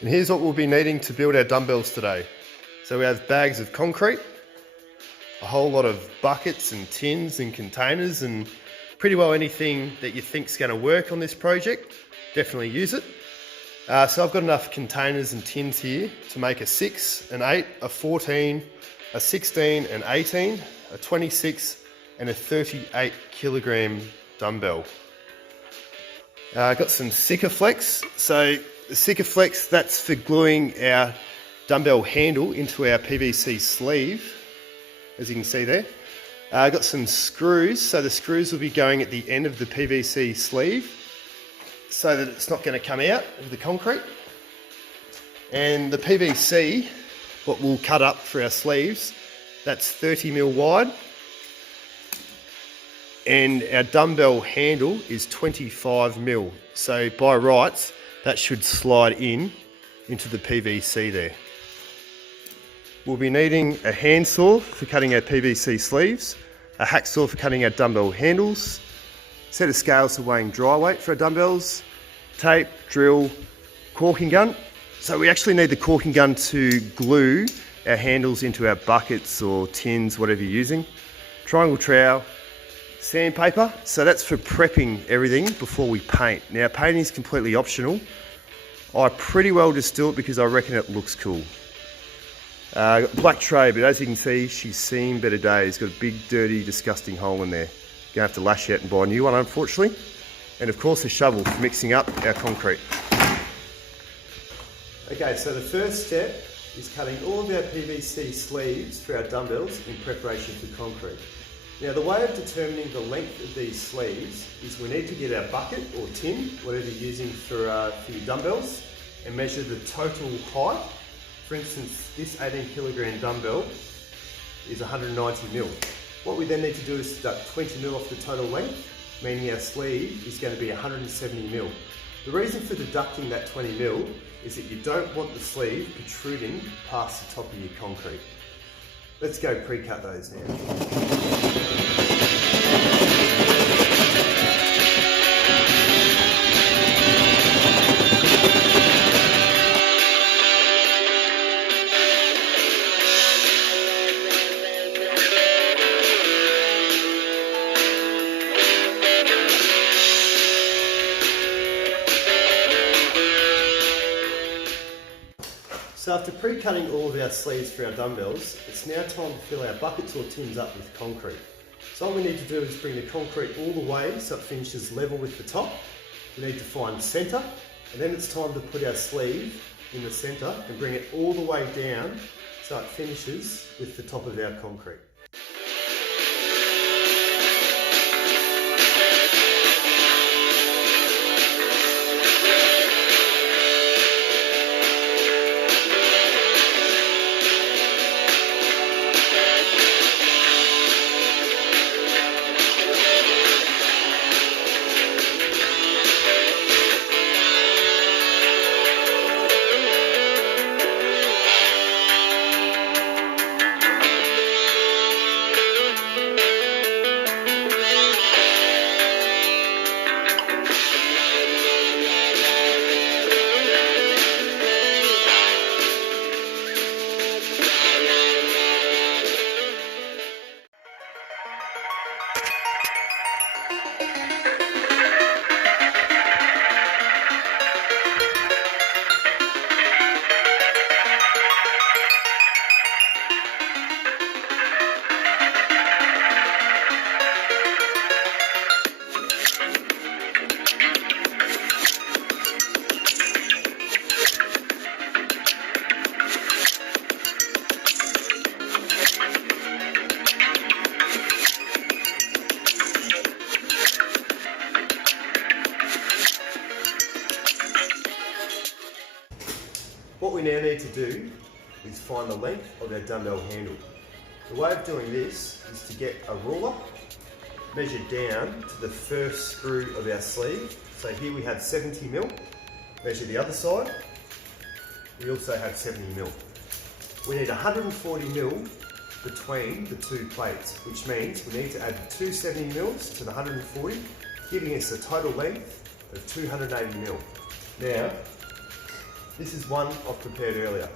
And here's what we'll be needing to build our dumbbells today. So we have bags of concrete, a whole lot of buckets and tins and containers, and pretty well anything that you think's going to work on this project. Definitely use it. So I've got enough containers and tins here to make a 6, an 8, a 14, a 16, an 18, a 26 and a 38 kilogram dumbbell. I've got some Sikaflex. So the Sikaflex, that's for gluing our dumbbell handle into our PVC sleeve, as you can see there. I've got some screws, so the screws will be going at the end of the PVC sleeve so that it's not going to come out of the concrete. And the PVC, what we'll cut up for our sleeves, that's 30mm wide. And our dumbbell handle is 25mm. So by rights, that should slide into the PVC there. We'll be needing a handsaw for cutting our PVC sleeves, a hacksaw for cutting our dumbbell handles, a set of scales for weighing dry weight for our dumbbells, tape, drill, caulking gun. So we actually need the caulking gun to glue our handles into our buckets or tins, whatever you're using. Triangle trowel, sandpaper. So that's for prepping everything before we paint. Now painting is completely optional. I pretty well just do it because I reckon it looks cool. Got black tray, but as you can see, she's seen better days. Got a big, dirty, disgusting hole in there. Gonna have to lash out and buy a new one, unfortunately. And of course, a shovel for mixing up our concrete. Okay, so the first step is cutting all of our PVC sleeves for our dumbbells in preparation for concrete. Now, the way of determining the length of these sleeves is we need to get our bucket or tin, whatever you're using for your dumbbells, and measure the total height. For instance, this 18 kilogram dumbbell is 190mm. What we then need to do is deduct 20mm off the total length, meaning our sleeve is going to be 170mm. The reason for deducting that 20mm is that you don't want the sleeve protruding past the top of your concrete. Let's go pre-cut those now. So after pre-cutting all of our sleeves for our dumbbells, it's now time to fill our buckets or tins up with concrete. So all we need to do is bring the concrete all the way so it finishes level with the top. We need to find centre, and then it's time to put our sleeve in the centre and bring it all the way down so it finishes with the top of our concrete. What we now need to do is find the length of our dumbbell handle. The way of doing this is to get a ruler, measure down to the first screw of our sleeve. So here we have 70mm. Measure the other side. We also have 70mm. We need 140mm between the two plates, which means we need to add two 70mm to the 140, giving us a total length of 280mm. Now, This is one I've prepared earlier.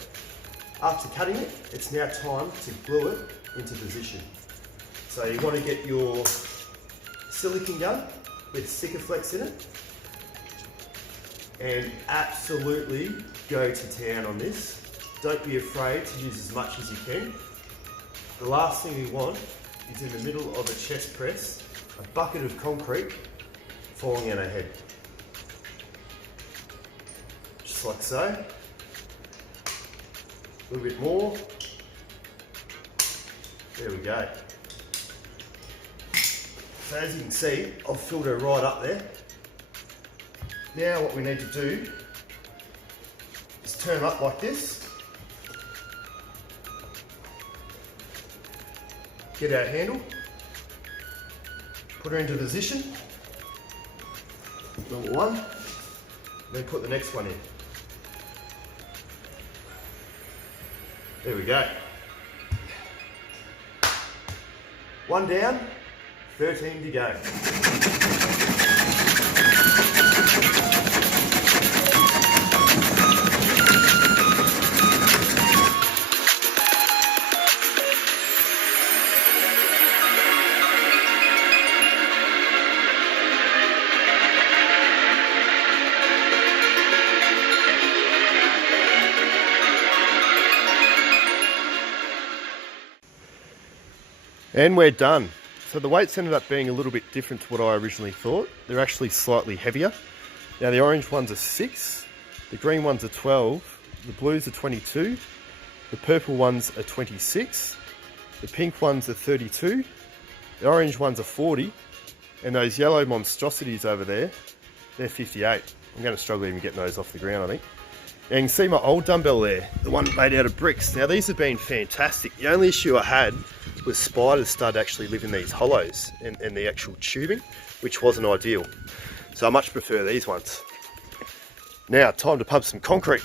After cutting it, it's now time to glue it into position. So you want to get your silicone gun with Sikaflex in it and absolutely go to town on this. Don't be afraid to use as much as you can. The last thing we want is in the middle of a chest press, a bucket of concrete falling on our head. Just like so. A little bit more. There we go. So as you can see, I've filled her right up there. Now what we need to do is turn her up like this. Get our handle. Put her into position. Number one. Then put the next one in. There we go. One down, 13 to go. And we're done. So the weights ended up being a little bit different to what I originally thought. They're actually slightly heavier. Now the orange ones are 6, the green ones are 12, the blues are 22, the purple ones are 26, the pink ones are 32, the orange ones are 40, and those yellow monstrosities over there, they're 58. I'm going to struggle even getting those off the ground, I think. And you can see my old dumbbell there, the one made out of bricks. Now these have been fantastic. The only issue I had was spiders started actually live in these hollows and the actual tubing, which wasn't ideal. So I much prefer these ones. Now, time to pump some concrete.